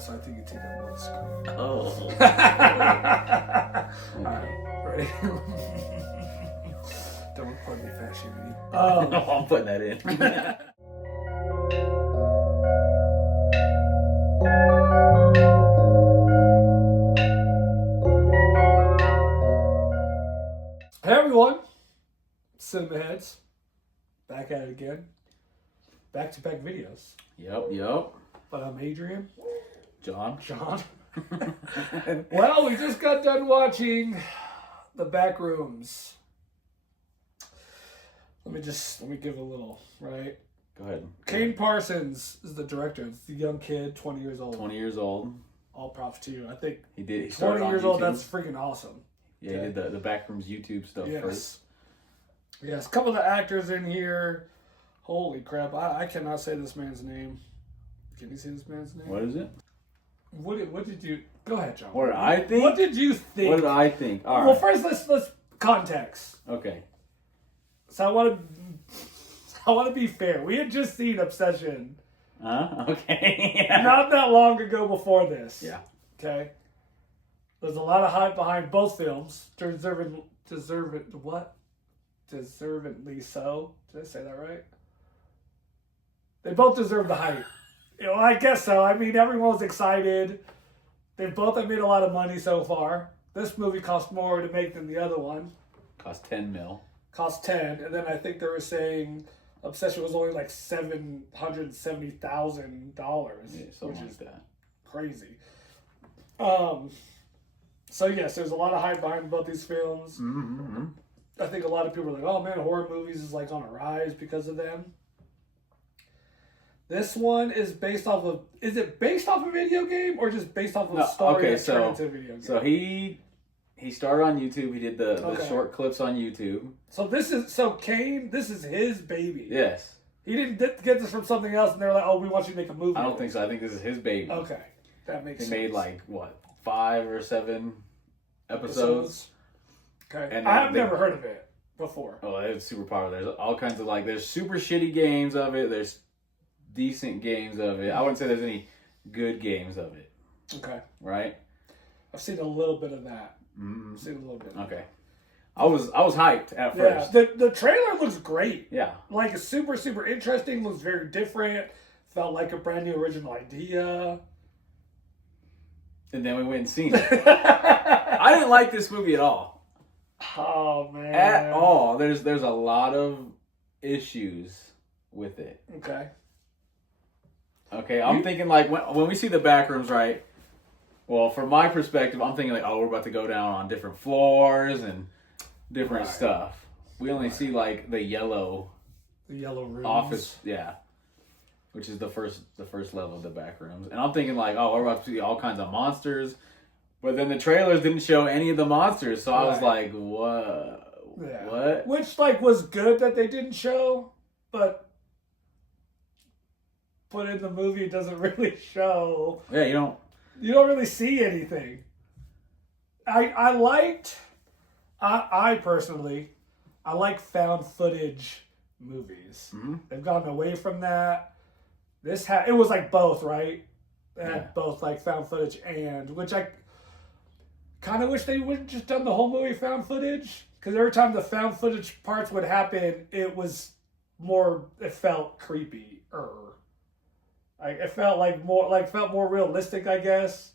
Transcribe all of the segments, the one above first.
so I think you take up more screen. Oh. Alright, ready? Don't put me fat shaming. I'm putting that in. Hey everyone, Cinema Headz, back at it again. Back-to-back videos. Yep. But I'm Adrian. John. Well, we just got done watching the Backrooms. Let me give a little, right? Go ahead. Kane Parsons is the director. It's the young kid, 20 years old. 20 years old. All props to you. I think He did. He 20 started on years YouTube. old, that's freaking awesome. Yeah, he did the Backrooms YouTube stuff first. Yes, a couple of the actors in here. Holy crap, I cannot say this man's name. Can you say this man's name? What is it? What did you... Go ahead, John. What did I think? What did you think? What did I think? All right. Well, first, let's context. Okay. So I want to be fair. We had just seen Obsession. Okay. Not that long ago before this. Yeah. Okay. There's a lot of hype behind both films. Deservedly so. Did I say that right? They both deserve the hype. I guess so. I mean, everyone was excited. They both have made a lot of money so far. This movie cost more to make than the other one. Cost 10 mil. Cost 10, and then I think they were saying Obsession was only like $770,000, Yeah, something which like is that. crazy. So yes, there's a lot of hype behind both these films. Mm-hmm. I think a lot of people are like, "Oh man, horror movies is like on a rise because of them." This one is based off of. Is it based off a video game or just based off of a story that turned into a video game? So he started on YouTube. He did the short clips on YouTube. So Kane. This is his baby. Yes. He didn't get this from something else, and they're like, "Oh, we want you to make a movie." I don't think so. I think this is his baby. Okay, that makes sense. He made like what 5 or 7 episodes. Okay, And I've never heard of it before. Oh, it's super popular. There's all kinds of there's super shitty games of it. There's decent games of it. I wouldn't say there's any good games of it. Okay. Right? I've seen a little bit of that. Mm-hmm. I've seen a little bit. Okay. I was hyped at first. Yeah, the trailer looks great. Yeah. Like, it's super, super interesting. Looks very different. Felt like a brand new original idea. And then we went and seen it. I didn't like this movie at all. Oh, man. At all. There's a lot of issues with it. Okay, I'm thinking when we see the Backrooms, right? Well, from my perspective, I'm thinking we're about to go down on different floors and different stuff. We only see the yellow rooms. office, yeah, which is the first level of the Backrooms. And I'm thinking we're about to see all kinds of monsters. But then the trailers didn't show any of the monsters, so I was like, what? Yeah. What? Which was good that they didn't show, but in the movie it doesn't really show. Yeah, you don't really see anything. I personally like found footage movies. Mm-hmm. They've gotten away from that. It was both, right? It had both found footage and, which I kind of wish they would have just done the whole movie found footage, because every time the found footage parts would happen, it felt creepy. It felt more realistic, I guess.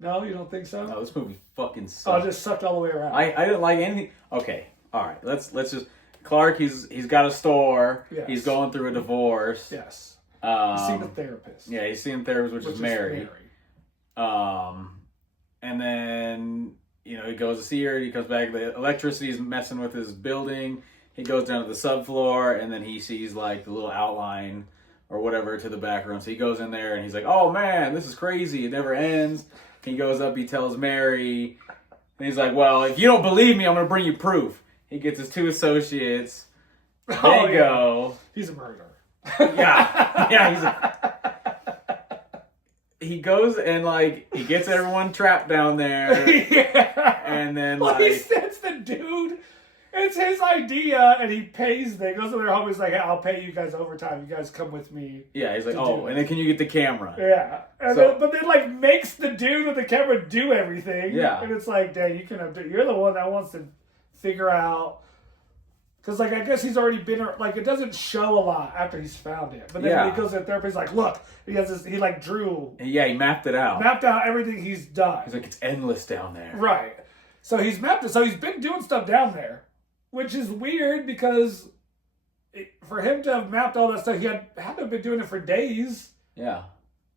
No, you don't think so? No, this movie fucking sucked. Oh, it just sucked all the way around. I didn't like anything. Okay, all right. Let's just. Clark, he's got a store. Yes. He's going through a divorce. Yes. He's seeing a therapist. Yeah, he's seeing a therapist, which is Mary. And then he goes to see her. He comes back. The electricity's messing with his building. He goes down to the subfloor, and then he sees the little outline or whatever to the back room. So he goes in there, and he's like, "Oh man, this is crazy. It never ends." He goes up. He tells Mary, and he's like, "Well, if you don't believe me, I'm gonna bring you proof." He gets his 2 associates. They go. He's a murderer. Yeah. He goes and he gets everyone trapped down there. Yeah. And then he sends the dude It's his idea, and he pays them. He goes to their home. He's like, hey, I'll pay you guys overtime. You guys come with me. Yeah, he's like, oh, and then can you get the camera? Yeah. And So- but then, like, makes the dude with the camera do everything. Yeah. And it's like, dang, you're the one that wants to figure out. Because, like, I guess he's already been, like, it doesn't show a lot after he's found it. But then when he goes to therapy, he's like, look, he like, drew. Yeah, he mapped it out. Mapped out everything he's done. He's like, it's endless down there. Right. So he's mapped it. So he's been doing stuff down there. Which is weird because for him to have mapped all that stuff, he had to have been doing it for days. Yeah.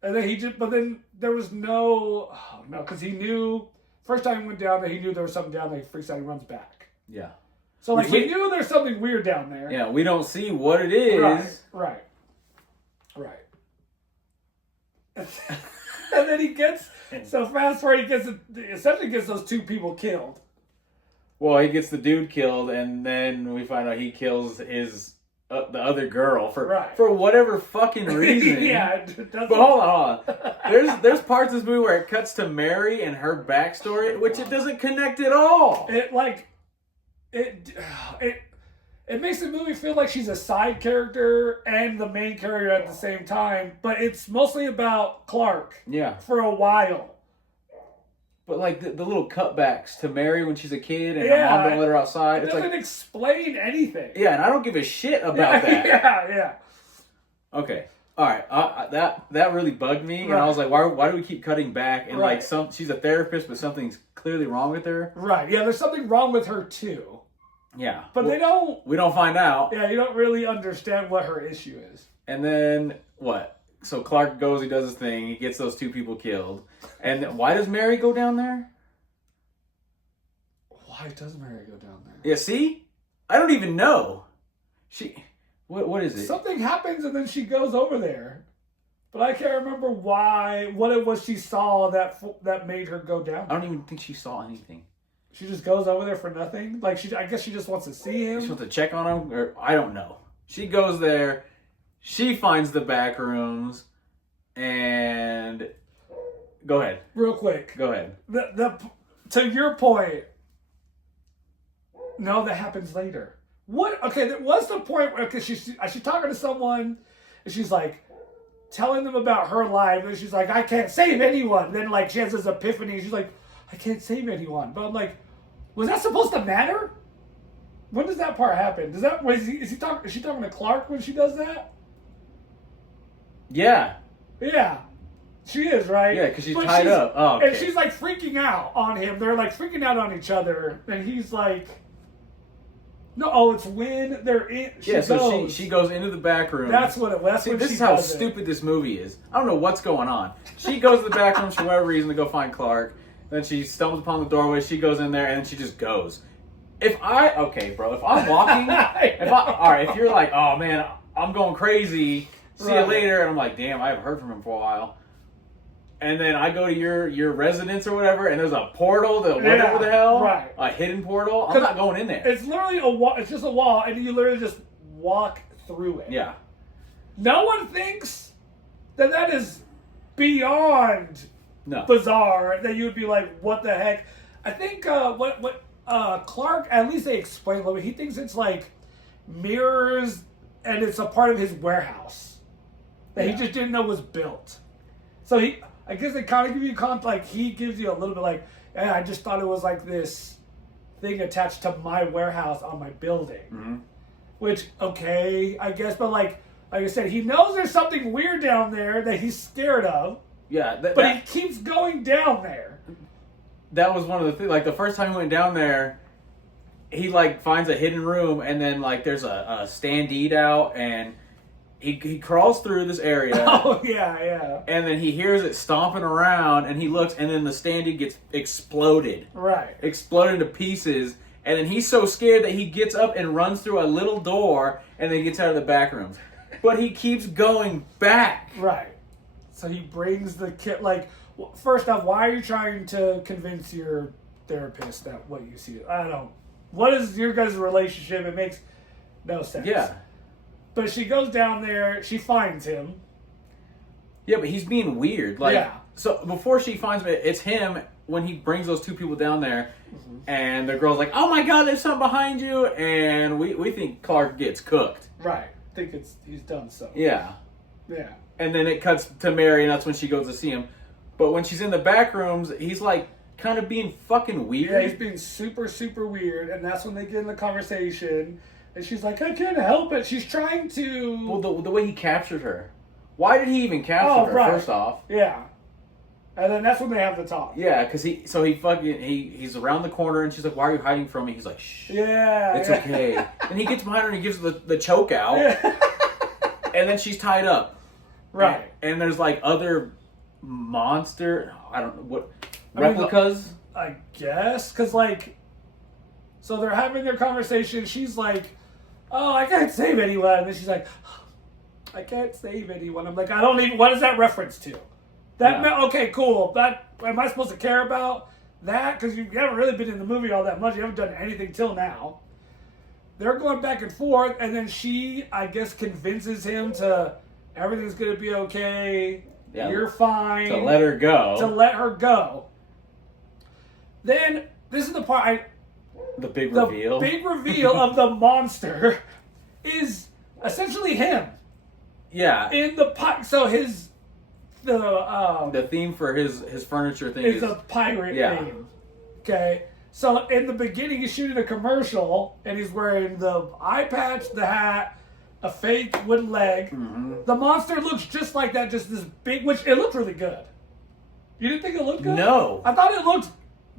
And then but then there was no, because he knew, first time he went down there, he knew there was something down there, he freaks out, he runs back. Yeah. So, like, he knew there's something weird down there. Yeah, we don't see what it is. Right. And then he gets, so fast forward, essentially gets those two people killed. Well, he gets the dude killed, and then we find out he kills his the other girl for whatever fucking reason. Yeah, but hold on. There's parts of this movie where it cuts to Mary and her backstory, which it doesn't connect at all. It makes the movie feel like she's a side character and the main character at the same time, but it's mostly about Clark. Yeah. For a while. But like the little cutbacks to Mary when she's a kid and her mom don't let her outside. It doesn't explain anything. Yeah, and I don't give a shit about that. Yeah. Okay. All right. That really bugged me, and I was like, why do we keep cutting back? And like she's a therapist, but something's clearly wrong with her. Right. Yeah. There's something wrong with her too. Yeah. But we don't find out. Yeah. You don't really understand what her issue is. And then what? So Clark goes, he does his thing, he gets those two people killed. And why does Mary go down there? Why does Mary go down there? Yeah, see? I don't even know. What is it? Something happens and then she goes over there. But I can't remember what it was she saw that made her go down there. I don't even think she saw anything. She just goes over there for nothing? Like, I guess she just wants to see him? She wants to check on him? Or I don't know. She goes there. She finds the Backrooms, and go ahead. Real quick. Go ahead. To your point, no, that happens later. What? Okay, what's the point? Because she's talking to someone, and she's like telling them about her life, and she's like, I can't save anyone. And then like she has this epiphany, and she's like, I can't save anyone. But I'm like, was that supposed to matter? When does that part happen? Is she talking to Clark when she does that? Yeah. Yeah. She is, right? Yeah, because she's tied up. Oh, okay. And she's like freaking out on him. They're like freaking out on each other. And he's like, no, it's when they're in. She goes into the back room. That's what it was. This is how stupid this movie is. I don't know what's going on. She goes to the back room for whatever reason to go find Clark. Then she stumbles upon the doorway. She goes in there and then she just goes. If I'm walking, if you're like, oh man, I'm going crazy. See you later, and I'm like, damn, I haven't heard from him for a while. And then I go to your residence or whatever, and there's a portal to whatever the hell, a hidden portal. I'm not going in there. It's literally a wall. It's just a wall, and you literally just walk through it. Yeah. No one thinks that is beyond bizarre. That you would be like, what the heck? I think what Clark, at least they explain a little bit. He thinks it's like mirrors, and it's a part of his warehouse that he just didn't know was built. So I guess they kind of give you like he gives you a little bit like, yeah, I just thought it was like this thing attached to my warehouse on my building. Mm-hmm. Which, okay, I guess, but like I said, he knows there's something weird down there that he's scared of. Yeah. But he keeps going down there. That was one of the things. Like the first time he went down there, he like finds a hidden room, and then like there's a standeed out, and he crawls through this area. Oh yeah. And then he hears it stomping around, and he looks, and then the standeed gets exploded. Right. Exploded into pieces, and then he's so scared that he gets up and runs through a little door, and then gets out of the back rooms. But he keeps going back. Right. So he brings the kid. Like, first off, why are you trying to convince your therapist that what you see? I don't. What is your guys' relationship? It makes no sense. Yeah. But she goes down there. She finds him. Yeah, but he's being weird. Like, so before she finds him, it's him when he brings those two people down there, and the girl's like, "Oh my God, there's something behind you," and we think Clark gets cooked. Right. I think he's done so. Yeah. Yeah. And then it cuts to Mary, and that's when she goes to see him. But when she's in the back rooms, he's like kind of being fucking weird. Yeah, he's being super, super weird, and that's when they get in the conversation. And she's like, "I can't help it." She's trying to. Well, the way he captured her. Why did he even capture her? Right. First off. Yeah. And then that's when they have the talk. Yeah, because he's he's around the corner, and she's like, "Why are you hiding from me?" He's like, "Shh, Yeah, it's okay." And he gets behind her and he gives her the choke out, and then she's tied up. Right. And there's like other monster, I don't know what, replicas. I guess, because like, so they're having their conversation. She's like, "Oh, I can't save anyone," and then she's like, "I can't save anyone." I'm like, I don't even. What is that reference to? Okay, cool. That am I supposed to care about that? Because you haven't really been in the movie all that much. You haven't done anything till now. They're going back and forth, and then she, I guess, convinces him to everything's gonna be okay. Yeah, you're fine. To let her go. To let her go. Then this is the part the big reveal. The big reveal of the monster is essentially him. Yeah. In the so the theme for his furniture thing is a pirate theme. Okay. So in the beginning he's shooting a commercial and he's wearing the eye patch, the hat, a fake wooden leg. Mm-hmm. The monster looks just like that, just this big, which it looked really good. You didn't think it looked good? No. I thought it looked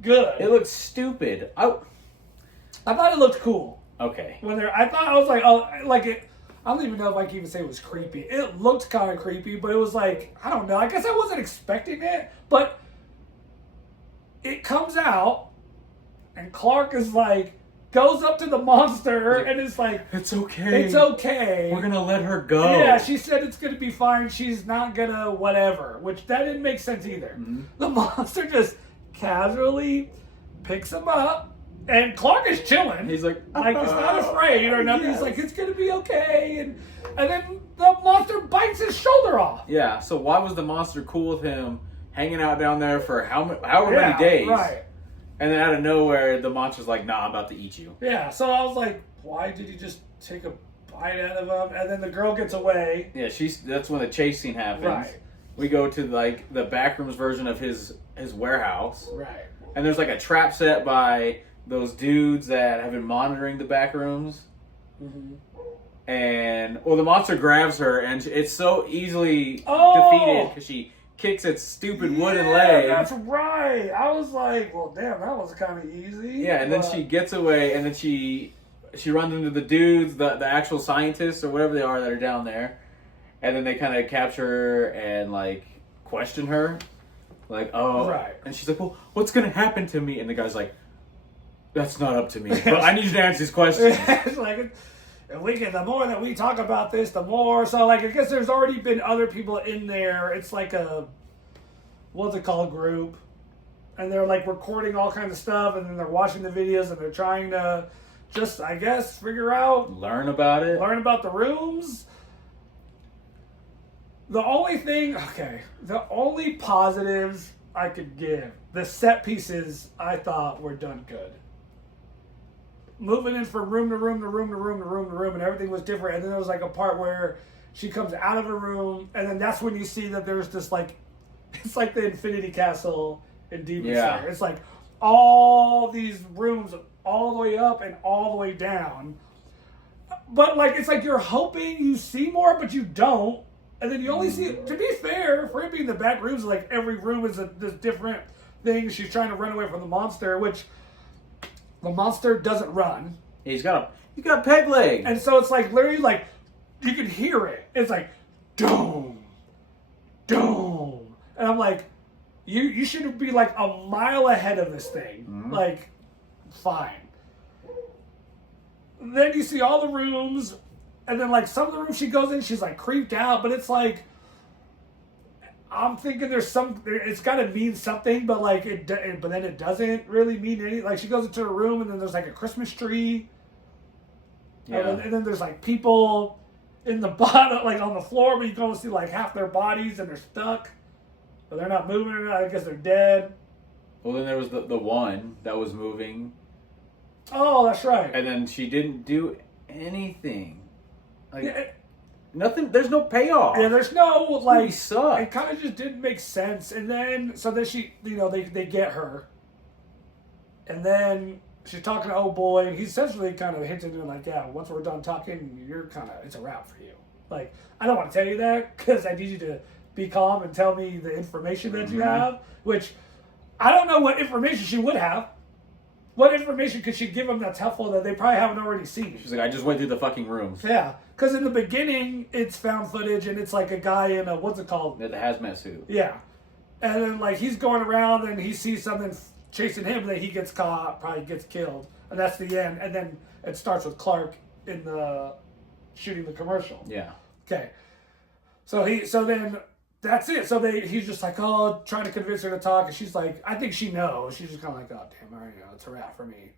good. It looked stupid. I thought it looked cool. Okay. I was like, oh, like it. I don't even know if I can even say it was creepy. It looked kind of creepy, but it was like, I don't know. I guess I wasn't expecting it, but it comes out, and Clark is like, goes up to the monster, and is like, "It's okay. It's okay. We're gonna let her go." Yeah, she said it's gonna be fine. She's not gonna whatever, which that didn't make sense either. Mm-hmm. The monster just casually picks him up. And Clark is chilling. He's like he's not afraid or nothing. Yes. He's like, it's gonna be okay. And then the monster bites his shoulder off. Yeah. So why was the monster cool with him hanging out down there for however many days? Right. And then out of nowhere, the monster's like, "Nah, I'm about to eat you." Yeah. So I was like, why did he just take a bite out of him? And then the girl gets away. Yeah. That's when the chase scene happens. Right. We go to like the Backrooms version of his warehouse. Right. And there's like a trap set by those dudes that have been monitoring the back rooms. Mm-hmm. And, the monster grabs her, and it's so easily defeated because she kicks its stupid wooden leg. That's right. I was like, well, damn, that was kind of easy. Yeah, and then she gets away, and then she runs into the dudes, the actual scientists or whatever they are that are down there. And then they kind of capture her and, like, question her. Like, oh. Right. And she's like, well, what's going to happen to me? And the guy's like, that's not up to me. But I need you to answer these questions. It's like, the more that we talk about this, the more. So, like, I guess there's already been other people in there. It's like a, what's it called, group. And they're, like, recording all kinds of stuff. And then they're watching the videos. And they're trying to just, I guess, figure out. Learn about it. Learn about the rooms. The only positives I could give, the set pieces I thought were done good. Moving in from room to room to room to room to room to room, and everything was different. And then there was like a part where she comes out of a room, and then that's when you see that there's this like, it's like the Infinity Castle in Demon Slayer. It's like all these rooms all the way up and all the way down. But like, it's like you're hoping you see more, but you don't. And then you only see, to be fair, for it being the Backrooms, like every room is this different thing. She's trying to run away from the monster, which the monster doesn't run. He's got a peg leg. And so it's like literally like you can hear it. It's like doom, doom. And I'm like, you should be like a mile ahead of this thing. Mm-hmm. Like, fine. Then you see all the rooms. And then, like, some of the rooms she goes in, she's, like, creeped out. But it's, like, I'm thinking it's got to mean something. But, like, but then it doesn't really mean anything. Like, she goes into a room, and then there's, like, a Christmas tree. Yeah. And then there's, like, people in the bottom, like, on the floor. But you can only see, like, half their bodies, and they're stuck. But they're not moving. I guess they're dead. Well, then there was the one that was moving. Oh, that's right. And then she didn't do anything. Like, Yeah, nothing. There's no payoff. yeah, there's no, like, sucked. it kind of just didn't make sense. And then, so then she, they get her. And then she's talking to old boy, and he's essentially kind of hinting to him, like, yeah, once we're done talking, it's a wrap for you. Like, I don't want to tell you that, because I need you to be calm and tell me the information that you have, which I don't know what information she would have. What information could she give them that's helpful that they probably haven't already seen? She's like, I just went through the fucking rooms. Yeah, because in the beginning, it's found footage, and it's like a guy in a, what's it called? The hazmat suit. Yeah. And then, like, he's going around, and he sees something chasing him, that he gets caught, probably gets killed. And that's the end. And then it starts with Clark in the shooting the commercial. Yeah. Okay. So then that's it. So he's just like, oh, trying to convince her to talk. And she's like, I think she knows. She's just kind of like, oh, damn, I already know. It's a wrap for me.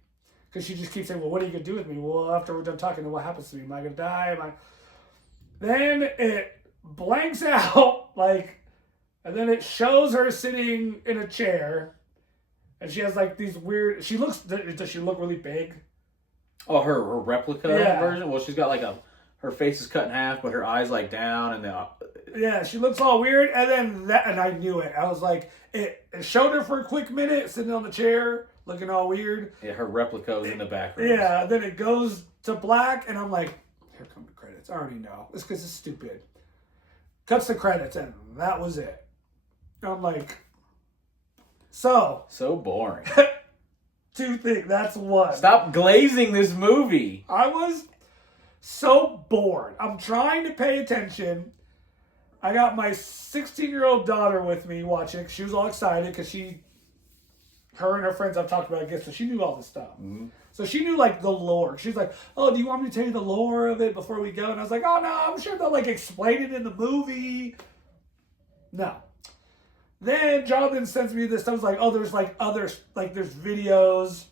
Because she just keeps saying, well, what are you going to do with me? Well, after we're done talking, then what happens to me? Am I going to die? Then it blanks out, like, and then it shows her sitting in a chair. And she has, like, these weird... Does she look really big? Oh, her replica version? Well, she's got, like, her face is cut in half, but her eyes, like, down, and yeah, she looks all weird, and I knew it. I was like, it showed her for a quick minute, sitting on the chair, looking all weird. Yeah, her replica was in the background. Yeah, then it goes to black, and I'm like, here come the credits. I already know. It's because it's stupid. Cuts the credits, and that was it. I'm like... So boring. Two things. That's one. Stop glazing this movie. I was so bored. I'm trying to pay attention. I got my 16-year-old daughter with me watching. She was all excited because her and her friends I've talked about it, so she knew all this stuff. Mm-hmm. So she knew, like, the lore. She's like, oh, do you want me to tell you the lore of it before we go? And I was like, oh, no, I'm sure they'll, like, explain it in the movie. No. Then Jonathan sends me this. I was like, oh, there's like others, like there's videos.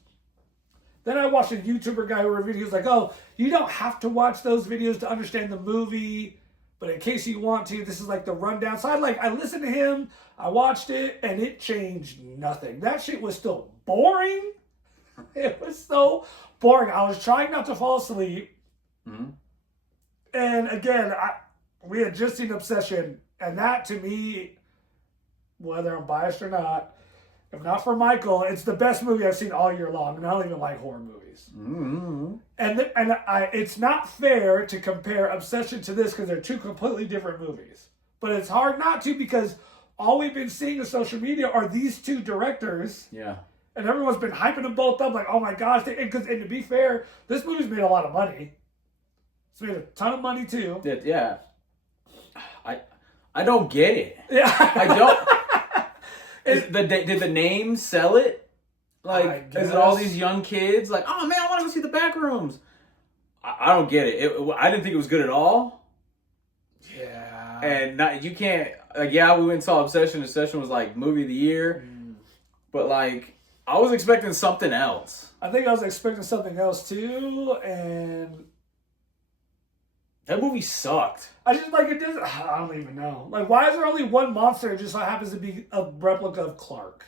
Then I watched a YouTuber guy who reviewed. He was like, oh, you don't have to watch those videos to understand the movie, but in case you want to, this is like the rundown. So I listened to him. I watched it, and it changed nothing. That shit was still boring. It was so boring. I was trying not to fall asleep. Mm-hmm. And again, we had just seen Obsession, and that to me, whether I'm biased or not, if not for Michael, it's the best movie I've seen all year long, and I don't even like horror movies. Mm-hmm. And it's not fair to compare Obsession to this because they're two completely different movies. But it's hard not to because all we've been seeing on social media are these two directors. Yeah. And everyone's been hyping them both up like, oh my gosh. And to be fair, this movie's made a lot of money. It's made a ton of money too. Yeah. I don't get it. Yeah. I don't. Did the name sell it? Like, is it all these young kids? Like, oh man, I want to go see the Backrooms. I don't get it. I didn't think it was good at all. Yeah. And you can't. Like, yeah, we went and saw Obsession. Obsession was like movie of the year, but like I was expecting something else. I think I was expecting something else too, and that movie sucked. I just like it doesn't. I don't even know. Like, why is there only one monster? It just so happens to be a replica of Clark.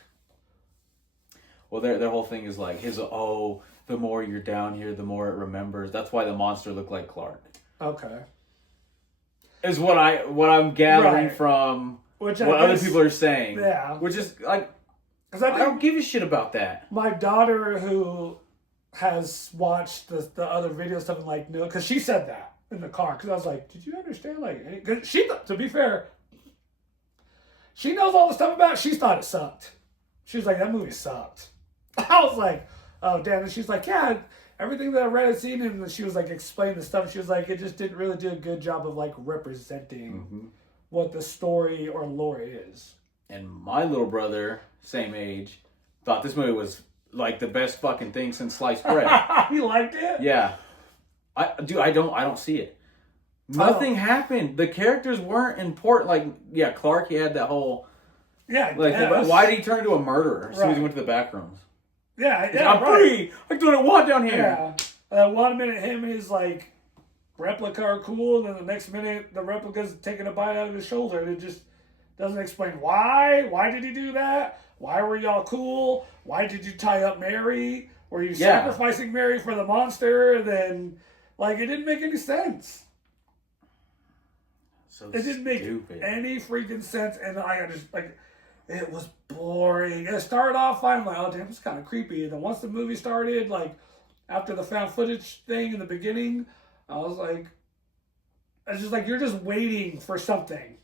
Well, their whole thing is like the more you're down here, the more it remembers. That's why the monster looked like Clark. Okay. Is what I'm gathering from what other people are saying. Yeah. Which is like, because I don't give a shit about that. My daughter, who has watched the other video stuff, and like, no, because she said that in the car. Because I was like, did you understand? Like, cause to be fair, she knows all the stuff about it. She thought it sucked. She was like, that movie sucked. I was like, oh damn. And she's like, yeah, everything that I read and seen, and she was like explaining the stuff. She was like, it just didn't really do a good job of like representing what the story or lore is. And my little brother, same age, thought this movie was like the best fucking thing since sliced bread. He liked it? Yeah. I don't see it. Nothing happened. The characters weren't important. Like, yeah, Clark, he had that whole... Yeah, like, why did he turn into a murderer as soon as he went to the Backrooms? Yeah, I'm free! I can do what I want down here! Yeah. 1 minute him and his, like, replica are cool, and then the next minute the replica's taking a bite out of his shoulder, and it just... Doesn't explain why. Why did he do that? Why were y'all cool? Why did you tie up Mary? Were you sacrificing Mary for the monster? And then, like, it didn't make any sense. So it didn't make any freaking sense. And I just, like, it was boring. It started off fine. I'm like, oh, damn, it's kind of creepy. And then once the movie started, like, after the found footage thing in the beginning, I was like, it's just like, you're just waiting for something.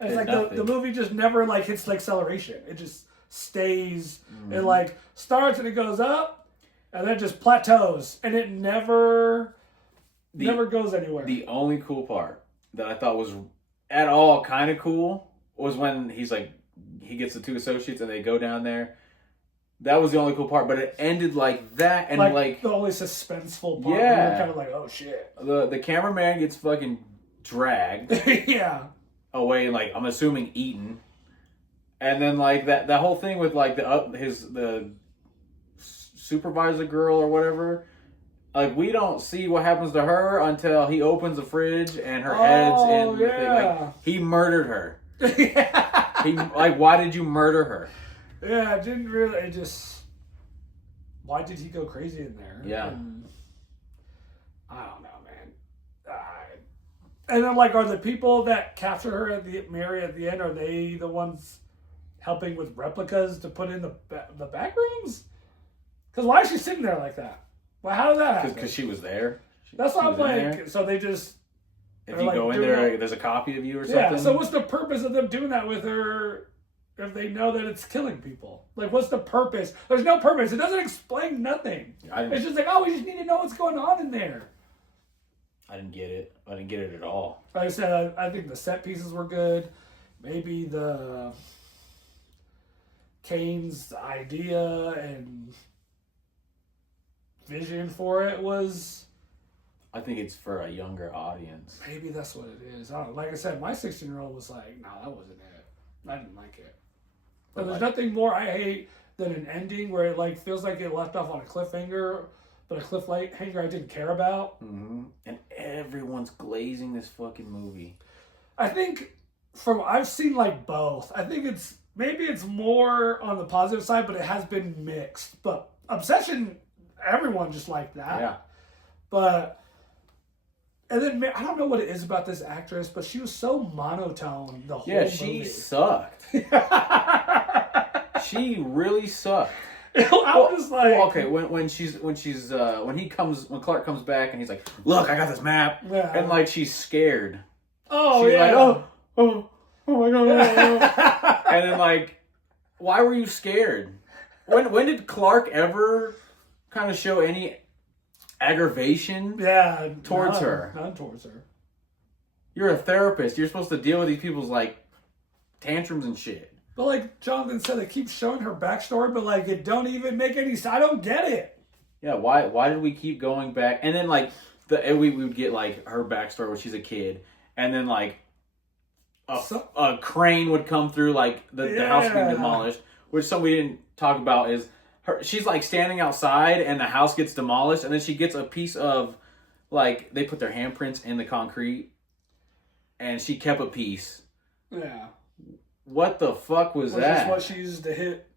And it's like the movie just never, like, hits the acceleration. It just stays. It, like, starts and it goes up and then just plateaus. And it never goes anywhere. The only cool part that I thought was at all kind of cool was when he's like, he gets the two associates and they go down there. That was the only cool part, but it ended like that, and like the only suspenseful part. Yeah, you're kind of like, oh shit. The cameraman gets fucking dragged. Yeah. Away, like, I'm assuming eaten, and then like that whole thing with like the supervisor girl or whatever. Like, we don't see what happens to her until he opens the fridge and her head's in the thing. Like, he murdered her. Yeah. He, like, why did you murder her? Yeah, it didn't really. It just. Why did he go crazy in there? Yeah. And, I don't know, man. And then, like, are the people that capture her Mary at the end? Are they the ones helping with replicas to put in the back rooms? Because why is she sitting there like that? Well, how did that happen? Because she was there. That's what I'm like. So they just. If you go in there, there's a copy of you or something. Yeah. So what's the purpose of them doing that with her? If they know that it's killing people, like, what's the purpose? There's no purpose. It doesn't explain nothing. It's just like, oh, we just need to know what's going on in there. I didn't get it. I didn't get it at all. Like I said, I think the set pieces were good. Maybe the Kane's idea and vision for it was. I think it's for a younger audience. Maybe that's what it is. I don't know. Like I said, my 16-year-old was like, no, that wasn't it. I didn't like it. But there's nothing more I hate than an ending where it, like, feels like it left off on a cliffhanger, but a cliffhanger I didn't care about. Mm-hmm. And everyone's glazing this fucking movie. I think I've seen, like, both. I think maybe it's more on the positive side, but it has been mixed. But Obsession, everyone just liked that. Yeah. But. And then, I don't know what it is about this actress, but she was so monotone the whole movie. Yeah, she sucked. She really sucked. I was like, okay, when Clark comes back and he's like, look, I got this map, and like she's scared. Oh, she's like, oh my god, and then like, why were you scared? When did Clark ever kind of show any aggravation towards her? None towards her. You're a therapist. You're supposed to deal with these people's like tantrums and shit. But like Jonathan said, it keeps showing her backstory, but like it don't even make any sense. I don't get it. Yeah, why did we keep going back? And then like we would get like her backstory when she's a kid, and then like a crane would come through, like the house being demolished, which something we didn't talk about is she's like standing outside and the house gets demolished, and then she gets a piece of, like, they put their handprints in the concrete and she kept a piece. Yeah. What the fuck was that? Is what she used to hit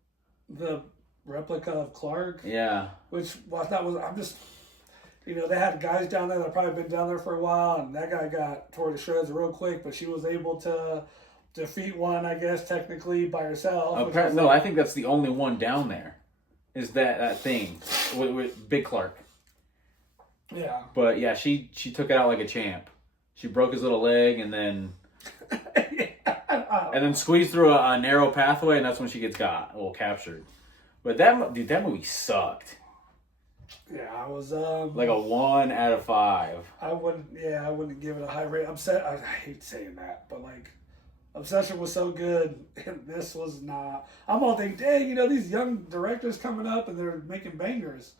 the replica of Clark. Yeah. Which I thought was, they had guys down there that probably been down there for a while, and that guy got tore to shreds real quick, but she was able to defeat one, I guess, technically by herself. No, I think that's the only one down there. Is that thing with Big Clark. Yeah. But yeah, she took it out like a champ. She broke his little leg and then squeezed through a narrow pathway, and that's when she gets captured. But that movie sucked. Yeah, I was like a 1 out of 5. I wouldn't give it a high rate. I hate saying that, but like, Obsession was so good, and this was not. I'm all thinking, dang, these young directors coming up and they're making bangers.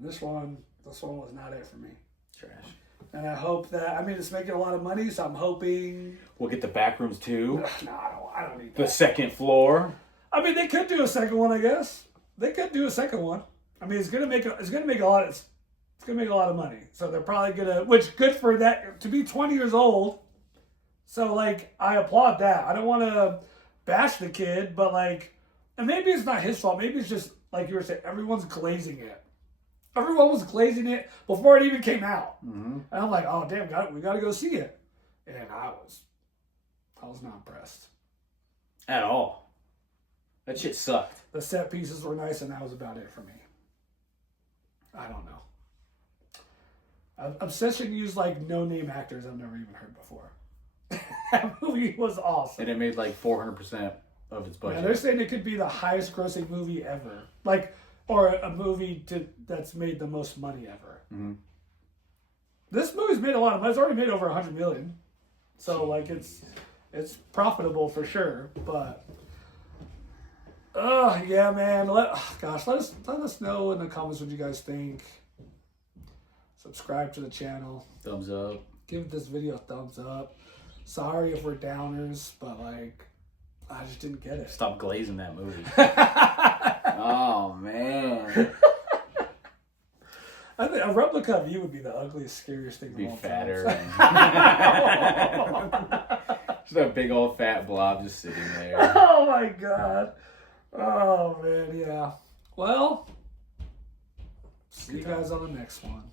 This one was not it for me. Trash. And I hope that, it's making a lot of money, so I'm hoping we'll get the Backrooms too. No, I don't need that. The second floor. They could do a second one, I guess. They could do a second one. It's gonna make a lot of money. So they're probably gonna, which good for that to be 20 years old. So, like, I applaud that. I don't want to bash the kid, but, like, and maybe it's not his fault. Maybe it's just, like you were saying, everyone's glazing it. Everyone was glazing it before it even came out. Mm-hmm. And I'm like, oh, damn, we got to go see it. And I was not impressed. At all. That shit sucked. The set pieces were nice, and that was about it for me. I don't know. Obsession used, like, no-name actors I've never even heard before. That movie was awesome. And it made, like, 400% of its budget. Yeah, they're saying it could be the highest grossing movie ever. Like, or a movie that's made the most money ever. Mm-hmm. This movie's made a lot of money. It's already made over $100 million. So, like, it's profitable for sure. But, yeah, man. Let us know in the comments what you guys think. Subscribe to the channel. Thumbs up. Give this video a thumbs up. Sorry if we're downers, but, like, I just didn't get it. Stop glazing that movie. Oh, man. I think a replica of you would be the ugliest, scariest thing. Be of all fatter. Time. Just a big old fat blob just sitting there. Oh my god. Oh man, yeah. Well, see you guys on the next one.